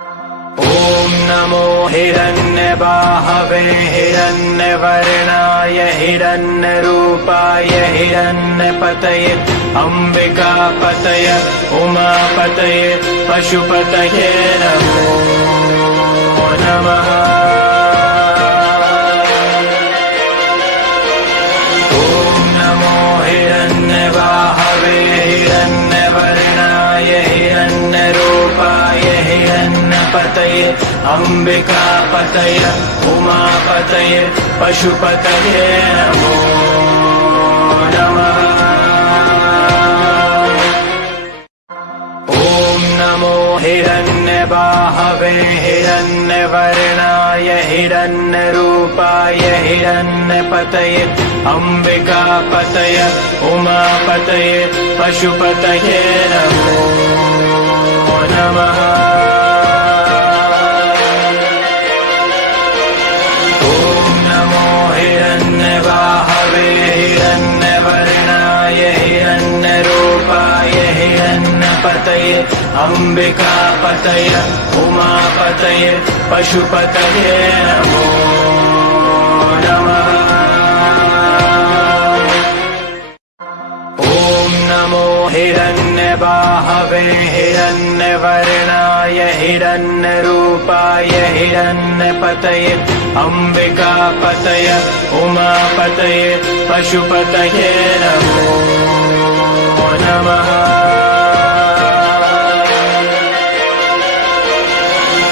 ॐ नमो हिरण्यबाहवे हिरण्यवर्णाय हिरण्यरूपाय हिरण्यपतये अम्बिकापतये उमापतये पशुपतये नमो नमः। ॐ नमो हिरण्यबाहवे हिरण्यवर्णाय हिरण्यरूपाय हिरण्यपतये अम्बिकापतये उमापतये पशुपतये नमो नमः। ॐ नमो हिरण्यबाहवे हिरण्यवर्णाय हिरण्यरूपाय हिरण्यपतये अम्बिकापतये उमापतये पशुपतये नमो नमः। ॐ नमो हिरण्यबाहवे हिरण्यवर्णाय हिरण्यरूपाय हिरण्यपतये अम्बिकापतये उमापतये पशुपतये नमो नमः। ॐ नमो हिरण्यबाहवे हिरण्यवर्णाय हिरण्यरूपाय हिरण्यपतये अम्बिकापतये उमापतये पशुपतये नमो नमः।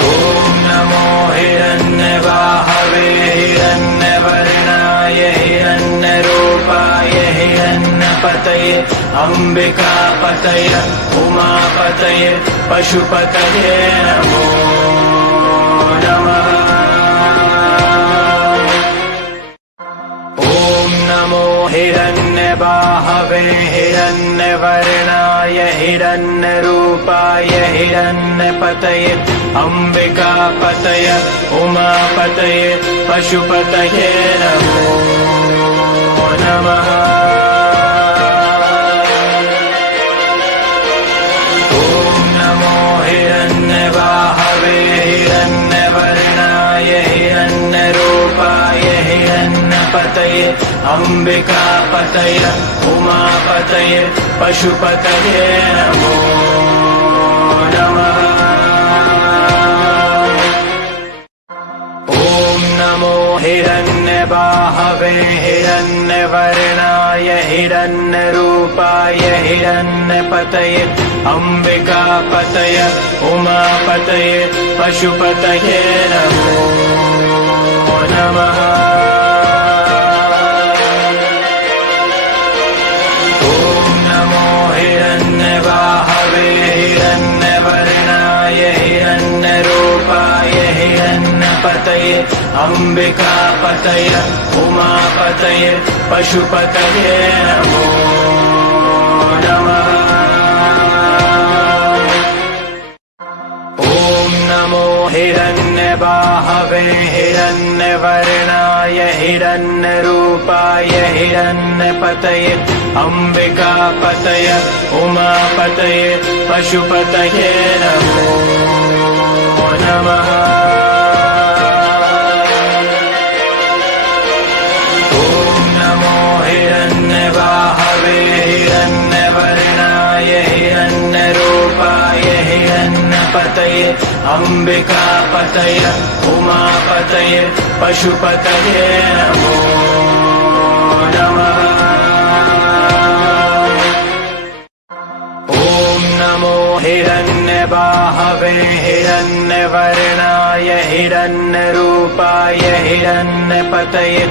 ॐ नमो हिरण्यबाहवे हिरण्यवर्णाय हिरण्यरूपाय हिरण्यपतये अम्बिकापतये उमापतये पशुपतये नमो नमः। ॐ नमो हिरण्यबाहवे हिरण्यवर्णाय हिरण्यरूपाय हिरण्यपतये अम्बिकापतये उमापतये पशुपतये नमो नमः। ॐ नमो हिरण्यबाहवे हिरण्यवर्णाय हिरण्यरूपाय हिरण्यपतये अम्बिकापतये उमापतये पशुपतये नमो नमः। ॐ नमो हिरण्यबाहवे हिरण्यवर्णाय हिरण्यरूपाय हिरण्यपतये अम्बिकापतये उमापतये पशुपतये नमो नमः। ॐ नमो हिरण्यबाहवे हिरण्यवर्णाय हिरण्यरूपाय हिरण्यपतये अम्बिकापतये उमापतये पशुपतये नमो नमः। ॐ नमो हिरण्यबाहवे हिरण्यवर्णाय हिरण्यरूपाय हिरण्यपतये अम्बिकापतये उमापतये पशुपतये नमो नमः। ॐ नमो हिरण्यबाहवे हिरण्यवर्णाय हिरण्यरूपाय हिरण्यपतये अम्बिकापतये उमापतये पशुपतये नमो नमः। ॐ नमो हिरण्यबाहवे हिरण्यवर्णाय हिरण्यरूपाय हिरण्यपतये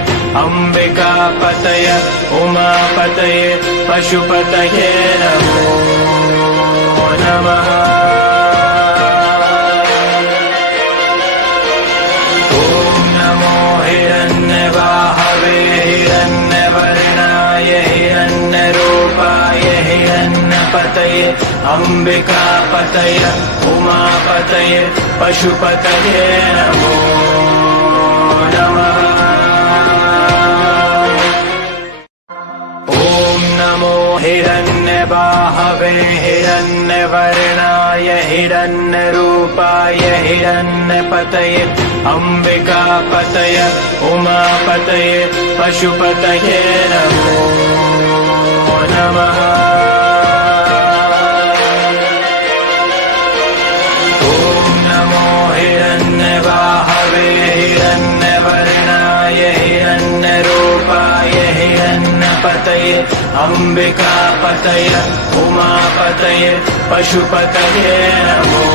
अम्बिकापतये उमापतये पशुपतये नमो नमः। ॐ नमो हिरण्यबाहवे हिरण्यवर्णाय हिरण्यरूपाय हिरण्यपतये अम्बिकापतये उमापतये पशुपतये नमो नमः। ॐ नमो हिरण्यबाहवे हिरण्यवर्णाय हिरण्यरूपाय हिरण्यपतये अम्बिकापतये उमापतये पशुपतये नमो नमः। ॐ नमो हिरण्यबाहवे हिरण्यवर्णाय हिरण्यरूपाय हिरण्यपतये अम्बिकापतये उमापतये पशुपतये नमो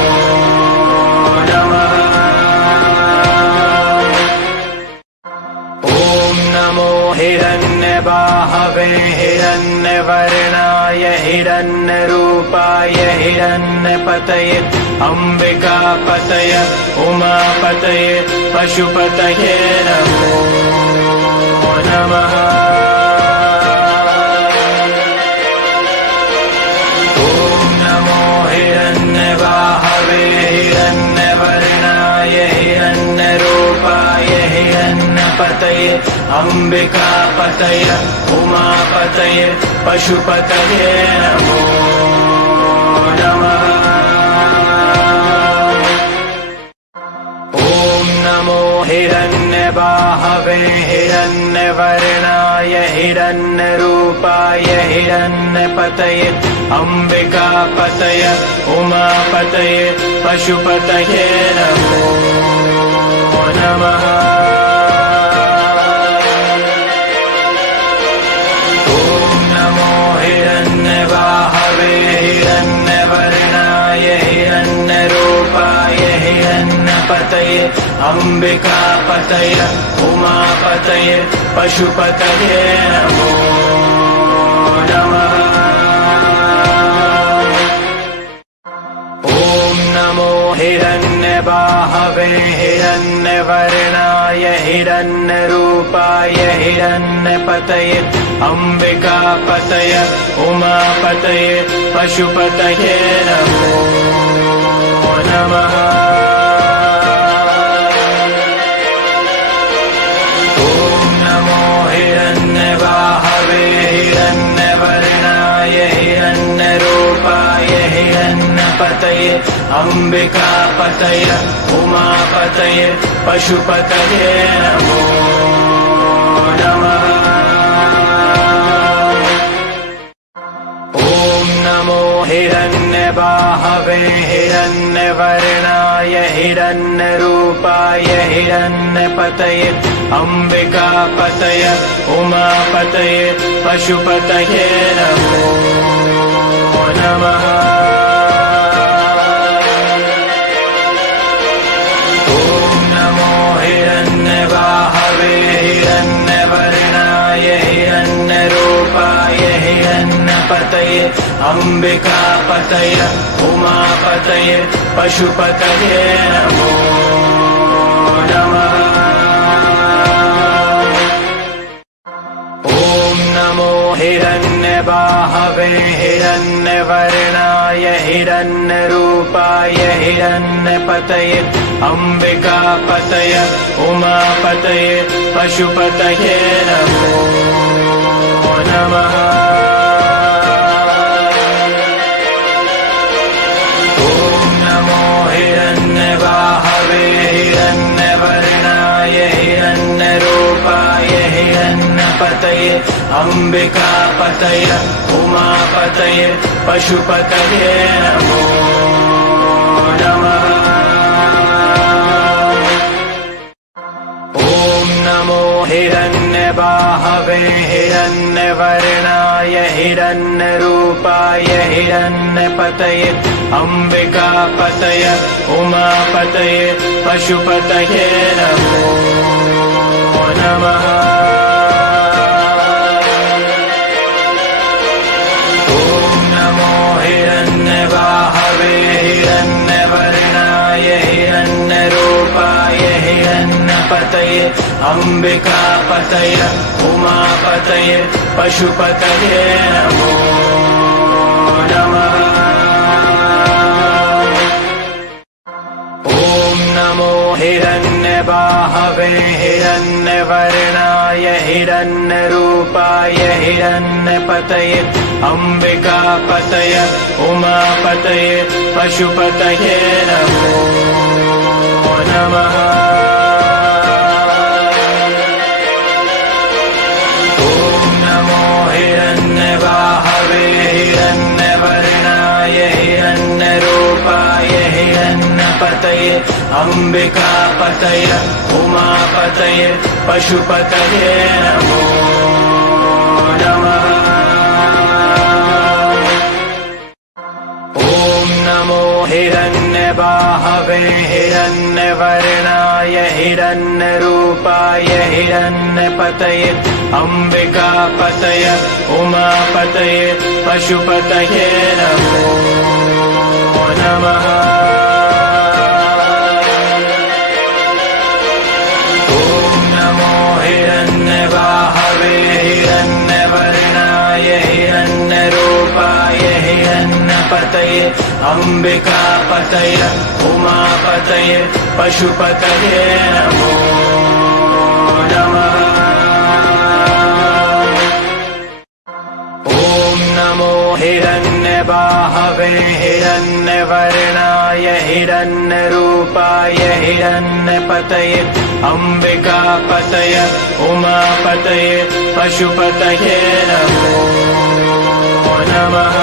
नमः। ॐ नमो हिरण्यबाहवे हिरण्यवर्णाय हिरण्यरूपाय हिरण्यपतये अम्बिकापतये उमापतये पशुपतये नमो नमः। हिरण्यबाहवे हिरण्यवर्णाय हिरण्यरूपाय हिरण्यपतये अम्बिकापतये उमापतये पशुपतये नमो नमः। ॐ नमो हिरण्यबाहवे हिरण्यवर्णाय हिरण्यरूपाय हिरण्यपतये अम्बिकापतये उमापतये पशुपतये नमो नमः। ॐ नमो हिरण्यबाहवे हिरण्यवर्णाय हिरण्यरूपाय हिरण्यपतये अम्बिकापतये उमापतये पशुपतये नमो नमः। ॐ नमो हिरण्यबाहवे हिरण्यवर्णाय हिरण्यरूपाय हिरण्यपतये अम्बिकापतये उमापतये पशुपतये नमो नमः। ॐ नमो हिरण्यबाहवे हिरण्यवर्णाय हिरण्यरूपाय हिरण्यपतये अम्बिकापतये उमापतये पशुपतये नमो नमः। ॐ नमो हिरण्यबाहवे हिरण्यवर्णाय हिरण्यरूपाय हिरण्यपतये अम्बिकापतये उमापतये पशुपतये नमो नमः। ॐ नमो हिरण्यबाहवे हिरण्यवर्णाय हिरण्यरूपाय हिरण्यपतये अम्बिकापतये उमापतये पशुपतये नमो नमः। ॐ नमो हिरण्यबाहवे हिरण्यवर्णाय हिरण्यरूपाय हिरण्यपतये अम्बिकापतये उमापतये पशुपतये नमो नमः। ॐ नमो हिरण्यबाहवे हिरण्यवर्णाय हिरण्यरूपाय हिरण्यपतये अम्बिकापतये उमापतये पशुपतये नमो नमः। ॐ नमो हिरण्यबाहवे हिरण्यवर्णाय हिरण्यरूपाय हिरण्यपतये अम्बिकापतये उमापतये पशुपतये नमो नमः। ॐ नमो हिरण्यबाहवे हिरण्यवर्णाय हिरण्यरूपाय हिरण्यपतये अम्बिकापतये उमापतये पशुपतये नमो नमः। ॐ नमो हिरण्यबाहवे हिरण्यवर्णाय हिरण्यरूपाय हिरण्यपतये अम्बिकापतये उमापतये पशुपतये नमो नमः। ॐ नमो हिरण्यवाहवे हिरण्यवर्णाय हिरण्यरूपाय हिरण्यपतये अम्बिकापतये उमापतये पशुपतये नमो नमः। ॐ नमो हिरण्यवाहवे हिरण्यवर्णाय हिरण्यरूपाय हिरण्यपतये अम्बिकापतये उमापतये पशुपतये नमो नमः। ॐ नमो हिरण्यवाहवे हिरण्यवर्णाय हिरण्यरूपाय हिरण्यपतये अम्बिकापतये उमापतये पशुपतये नमो नमः। ॐ नमो हिरण्यवाहवे हिरण्यवर्णाय हिरण्यरूपाय हिरण्यपतये अम्बिकापतये उमापतये पशुपतये नमो नमः।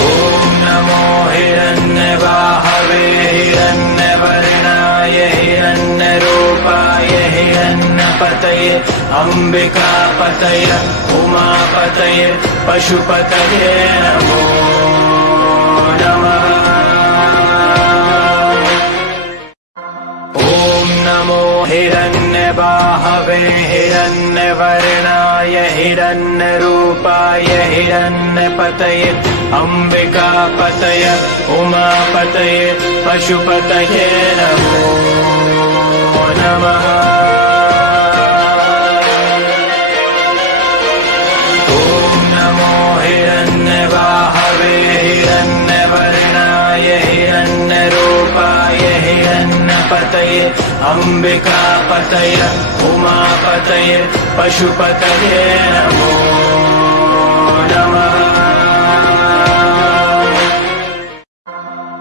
ॐ नमो हिरण्यवाहवे हिरण्यवर्णाय हिरण्यरूपाय हिरण्यपतये अम्बिकापतये उमापतये पशुपतये नमो नमः। ॐ नमो हिरण्यवाहवे हिरण्यवर्णाय हिरण्यरूपाय हिरण्यपतये अम्बिकापतये उमापतये पशुपतये नमो नमः। ॐ नमो हिरण्यवाहवे हिरण्यवर्णाय हिरण्यरूपाय हिरण्यपतये अम्बिकापतये उमापतये पशुपतये नमो नमः।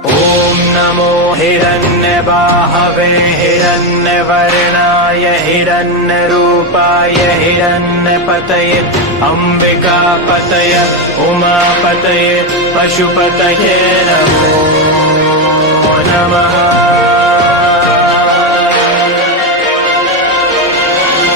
ॐ नमो हिरण्यवाहवे हिरण्यवर्णाय हिरण्यरूपाय हिरण्यपतये अम्बिकापतये उमापतये पशुपतये नमो नमः।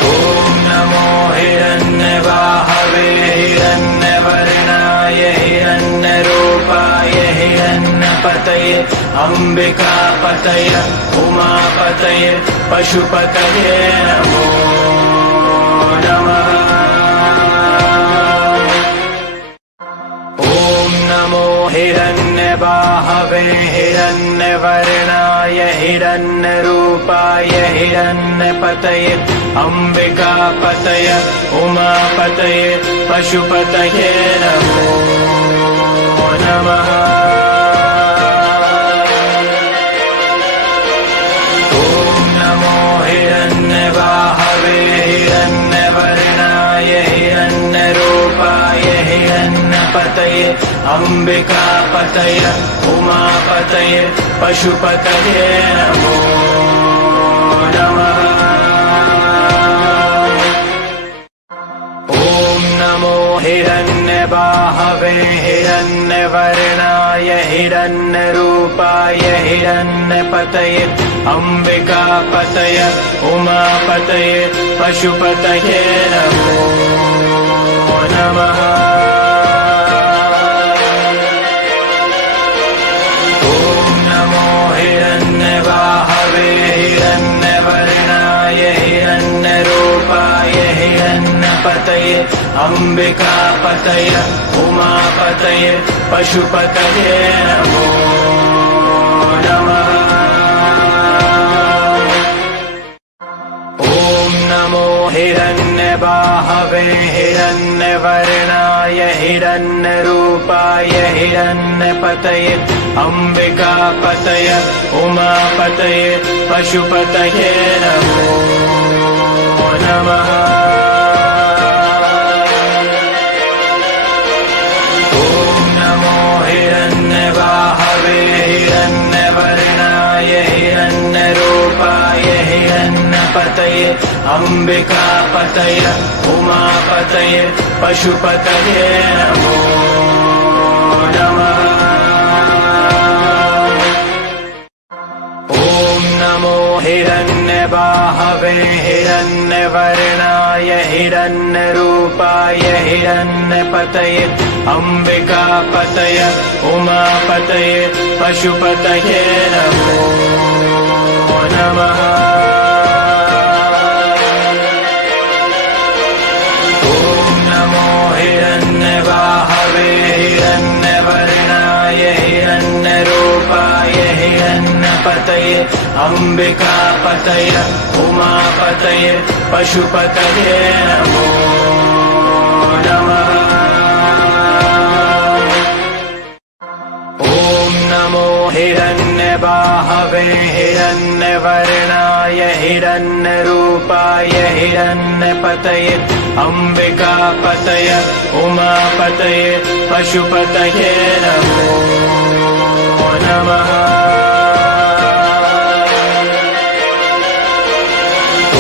ॐ नमो हिरण्यवाहवे हिरण्यवर्णाय हिरण्यरूपाय हिरण्यपतये अम्बिकापतये उमापतये पशुपतये नमो नमः। ॐ नमो हिरण्यवाहवे हिरण्यवर्णाय हिरण्यरूपाय हिरण्यपतये अम्बिकापतये उमापतये पशुपतये नमो नमः। ॐ नमो हिरण्यवाहवे हिरण्यवर्णाय हिरण्यरूपाय हिरण्यपतये अम्बिकापतये उमापतये पशुपतये नमो नमः। ॐ नमो हिरण्यवाहवे हिरण्यवर्णाय हिरण्यरूपाय हिरण्यपतये अम्बिकापतये उमापतये पशुपतये नमो नमः। ॐ नमो हिरण्यवाहवे हिरण्यवर्णाय हिरण्यरूपाय हिरण्यपतये अम्बिकापतये उमापतये पशुपतये नमो नमः। ॐ नमो हिरण्यवाहवे हिरण्यवर्णाय हिरण्यरूपाय हिरण्यपतये अम्बिकापतये उमापतये पशुपतये नमो नमः। अम्बिकापतये उमापतये पशुपतये नमो नमः। ॐ नमो हिरण्यबाहवे हिरण्यवर्णाय हिरण्यरूपाय हिरण्यपतये अम्बिकापतये उमापतये पशुपतये नमो नमः। हिरण्यबाहवे हिरण्यवर्णाय हिरण्यरूपाय हिरण्यपतये अम्बिकापतये उमापतये पशुपतये नमो नमः। ॐ नमो हिरण्यबाहवे हिरण्यवर्णाय हिरण्यरूपाय हिरण्यपतये अम्बिकापतये उमापतये पशुपतये नमो नमः।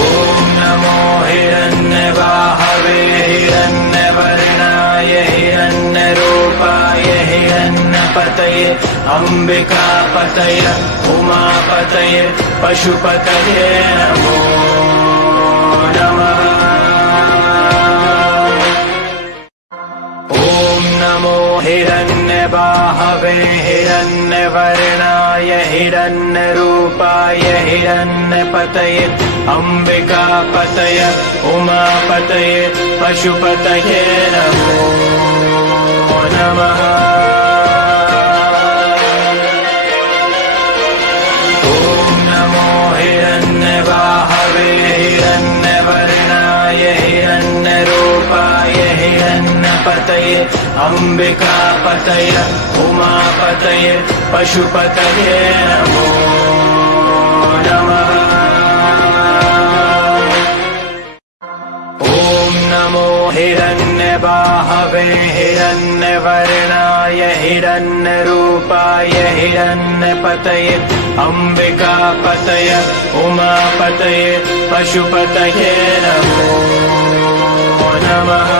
ॐ नमो हिरण्यबाहवे हिरण्यवर्णाय हिरण्यरूपाय हिरण्यपतये अम्बिकापतये उमापतये पशुपतये नमो नमः। ॐ नमो हिरण्यबाहवे हिरण्यवर्णाय हिरण्यरूपाय हिरण्यपतये अम्बिकापतये उमापतये पशुपतये नमो नमः। ॐ नमो हिरण्यबाहवे हिरण्यवर्णाय हिरण्यरूपाय हिरण्यपतये अम्बिकापतये उमापतये पशुपतये नमो नमः। ॐ नमो हिरण्यबाहवे हिरण्यवर्णाय हिरण्यरूपाय हिरण्यपतये अम्बिकापतये उमापतये पशुपतये नमो नमः।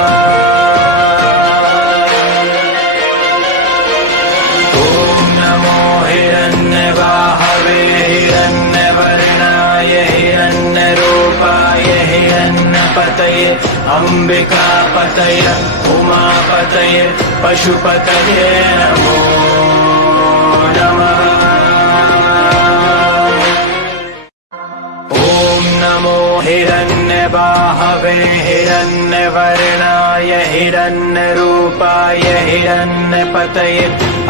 ॐ नमो हिरण्यबाहवे हिरण्यवर्णाय हिरण्यरूपाय हिरण्यपतये अम्बिकापतये उमापतये पशुपतये नमो नमः। ॐ नमो हिरण्यबाहवे हिरण्यवर्णाय हिरण्यरूपाय हिरण्यपतये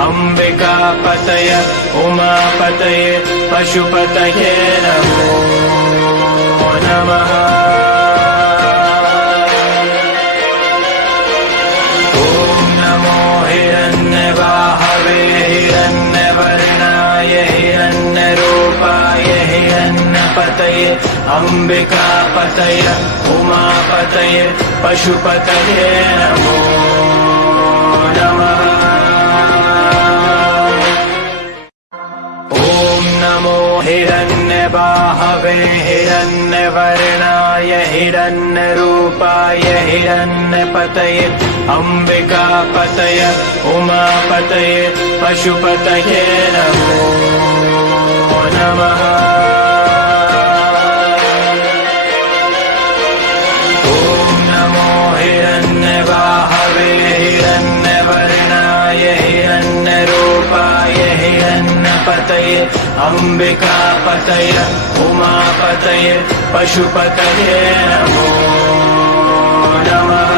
अम्बिकापतये उमापतये पशुपतये नमो नमः। ॐ नमो हिरण्यबाहवे हिरण्यवर्णाय हिरण्यरूपाय हिरण्यपतये अम्बिकापतये उमापतये पशुपतये नमो नमः। ॐ नमो हिरण्यबाहवे हिरण्यवर्णाय हिरण्यरूपाय हिरण्यपतये अम्बिकापतये उमापतये पशुपतये नमो नमः। ॐ नमो हिरण्यबाहवे हिरण्यवर्णाय हिरण्यरूपाय हिरण्यपतये अम्बिकापतये उमापतये पशुपतये नमो नमः।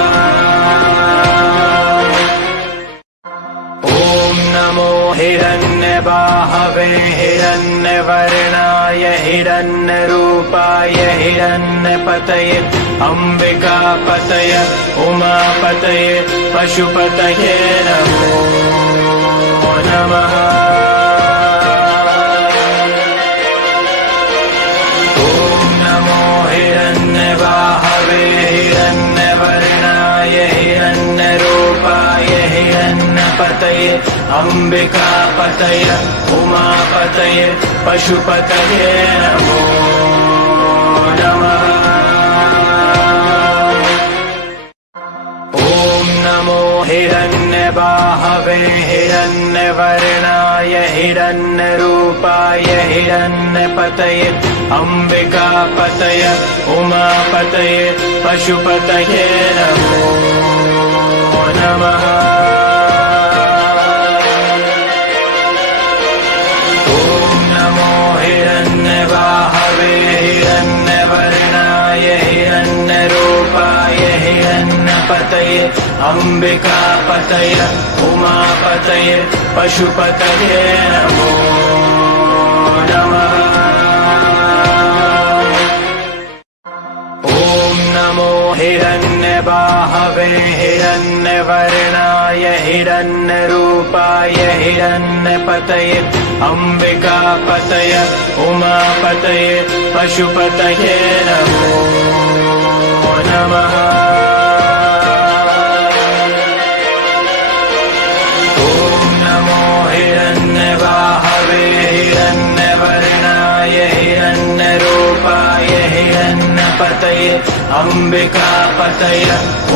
ॐ नमो हिरण्यबाहवे हिरण्यवर्णाय हिरण्यरूपाय हिरण्यपतये अम्बिकापतये उमापतये पशुपतये नमो नमः। ॐ नमो हिरण्यबाहवे हिरण्यवर्णाय हिरण्यरूपाय हिरण्यपतये अम्बिकापतये उमापतये पशुपतये नमो नमः। नमो हिरण्यबाहवे हिरण्यवर्णाय हिरण्यरूपाय हिरण्यपतये अम्बिकापतय उमापतये पशुपतये नमो नमः। हिरण्यबाहवे हिरण्यवर्णाय हिरण्यरूपाय हिरण्यपतये अम्बिकापतय उमापतये पशुपतये नमो नमः। ॐ नमो हिरण्यबाहवे हिरण्यवर्णाय हिरण्यरूपाय हिरण्यपतये अम्बिकापतय उमापतये पशुपतये नमो नमः। ॐ नमो हिरण्यबाहवे हिरण्यवर्णाय हिरण्यरूपाय हिरण्यपतये अम्बिकापतय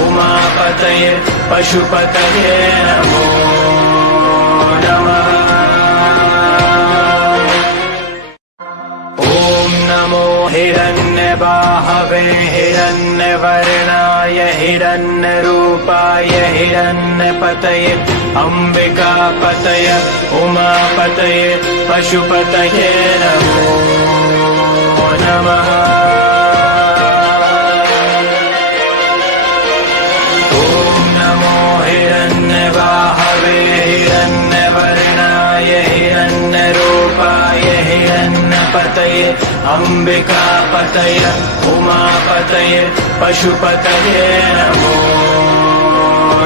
उमापतये पशुपतये नमो नमः। नमो हिरण्यबाहवे हिरण्यवर्णाय हिरण्यरूपाय हिरण्यपतये अम्बिकापतय उमापतये पशुपतये नमो नमः। ॐ नमो हिरण्यबाहवे हिरण्यवर्णाय हिरण्यरूपाय हिरण्यपतये अम्बिकापतय उमापतये पशुपतये नमो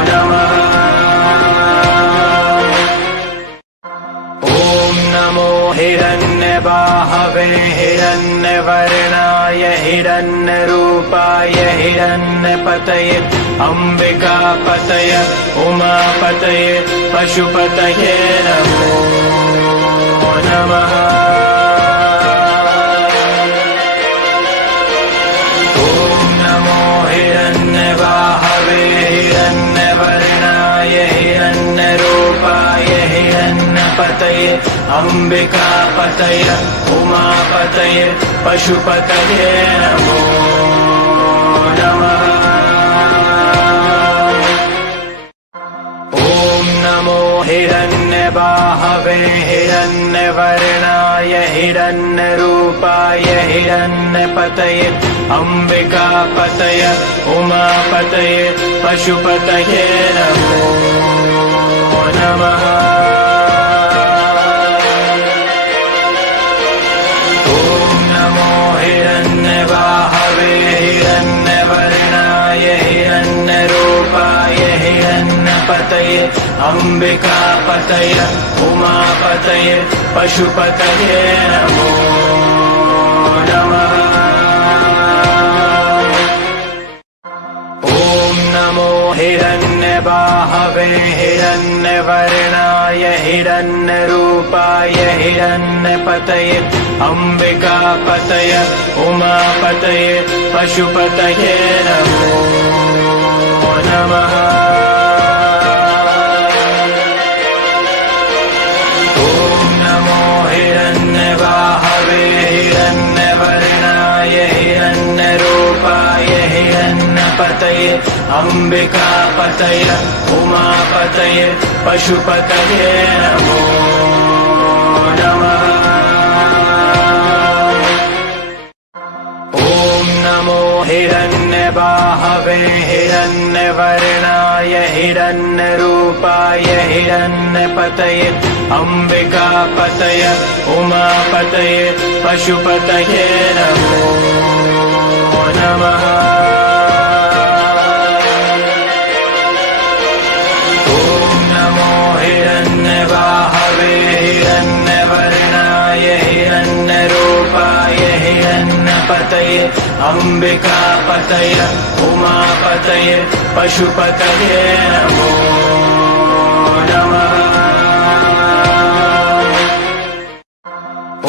नमः। ॐ नमो हिरण्यबाहवे हिरण्यवर्णाय हिरण्यरूपाय हिरण्यपतये अम्बिकापतय उमापतये पशुपतये नमो नमः। हिरण्यबाहवे हिरण्यवर्णाय हिरण्यरूपाय हिरण्यपतये अम्बिकापतय उमापतये पशुपतये नमो नमः। ॐ नमो हिरण्यबाहवे हिरण्यवर्णाय हिरण्यरूपाय हिरण्यपतये अम्बिकापतय उमापतये पशुपतये नमो नमः। ॐ नमो हिरण्यबाहवे हिरण्यवर्णाय हिरण्यरूपाय हिरण्यपतये अम्बिकापतय उमापतये पशुपतये नमो नमः। नमो हिरण्यबाहवे हिरण्यवर्णाय हिरण्यरूपाय हिरण्यपतये अम्बिकापतय उमापतये पशुपतये नमो नमः। ॐ नमो हिरण्यबाहवे हिरण्यवर्णाय हिरण्यरूपाय हिरण्यपतये अम्बिकापतय उमापतये पशुपतये नमो नमः। ॐ नमो हिरण्यबाहवे हिरण्यवर्णाय हिरण्यरूपाय हिरण्यपतये अम्बिकापतय उमापतये पशुपतये नमो नमः। हिरण्यबाहवे हिरण्यवर्णाय हिरण्यरूपाय हिरण्यपतये अम्बिकापतय उमापतये पशुपतये नमो नमः।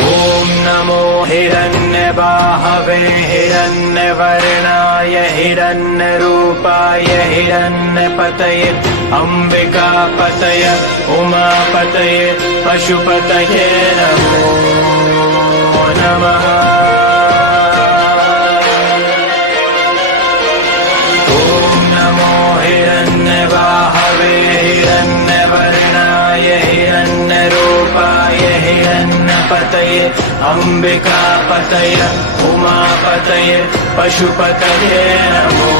ॐ नमो हिरण्यबाहवे हिरण्यवर्णाय हिरण्यरूपाय हिरण्यपतये अम्बिकापतये उमापतये पशुपतये नमो नमः। हिरण्यबाहवे हिरण्यवर्णाय हिरण्यरूपाय हिरण्यपतये अम्बिकापतये उमापतये पशुपतये नमो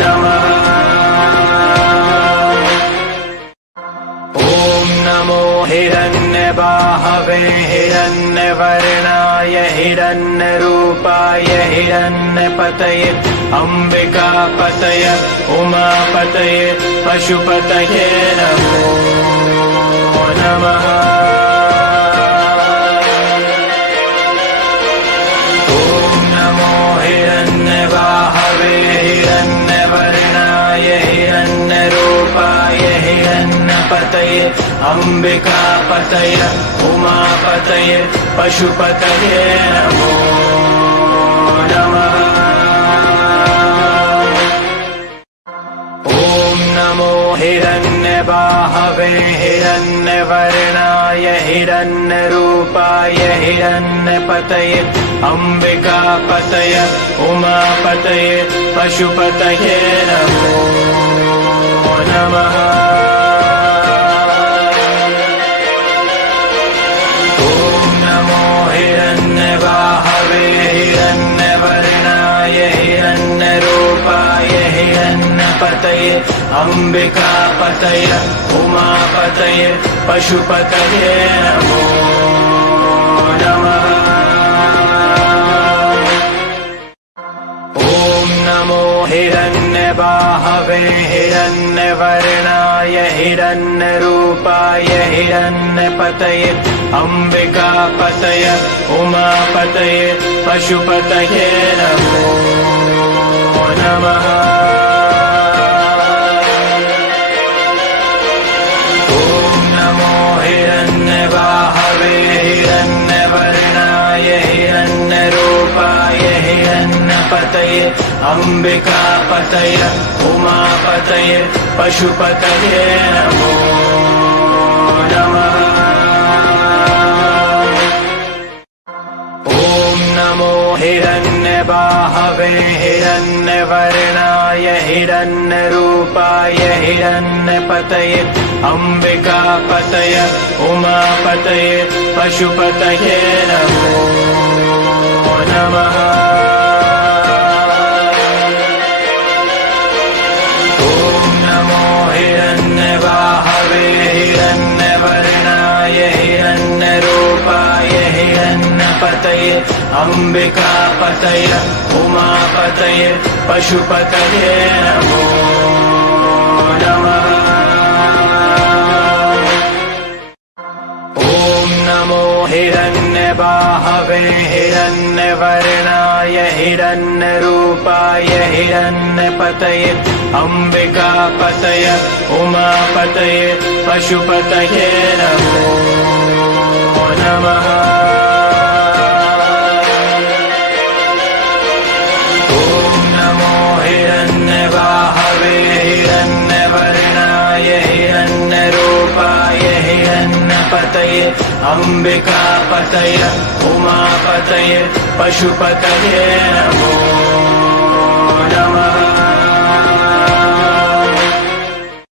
नमः। ॐ नमो हिरण्यबाहवे हिरण्यवर्णाय हिरण्यरूपाय हिरण्यपतये अम्बिकापतये उमापतये पशुपतये नमो नमः। ॐ नमो हिरण्यबाहवे हिरण्यवर्णाय हिरण्यरूपाय हिरण्यपतये अम्बिकापतये उमापतये पशुपतये नमो नमः। ॐ नमो हिरण्यबाहवे हिरण्यवर्णाय हिरण्यरूपाय हिरण्यपतये अम्बिकापतये उमापतये पशुपतये नमो नमः। ॐ नमो हिरण्यबाहवे हिरण्यवर्णाय हिरण्यरूपाय हिरण्यपतये अम्बिकापतये उमापतये पशुपतये नमो नमः। ॐ नमो हिरण्यबाहवे हिरण्यवर्णाय हिरण्यरूपाय हिरण्यपतये अम्बिकापतये उमापतये पशुपतये नमो नमः। ॐ नमो हिरण्यबाहवे हिरण्यवर्णाय हिरण्यरूपाय हिरण्यपतये अम्बिकापतये उमापतये पशुपतये नमो नमः। ॐ नमो हिरण्यबाहवे हिरण्यवर्णाय हिरण्यरूपाय हिरण्यपतये अम्बिकापतये उमापतये पशुपतये नमो नमः। ॐ नमो हिरण्यबाहवे हिरण्यवर्णाय हिरण्यरूपाय हिरण्यपतये अम्बिकापतये उमापतये पशुपतये नमो नमः। ॐ नमो हिरण्यबाहवे हिरण्यवर्णाय हिरण्यरूपाय हिरण्यपतये अम्बिकापतये उमापतये पशुपतये नमो नमः। ॐ नमो हिरण्यबाहवे हिरण्यवर्णाय हिरण्यरूपाय हिरण्यपतये अम्बिकापतये उमापतये पशुपतये नमो नमः।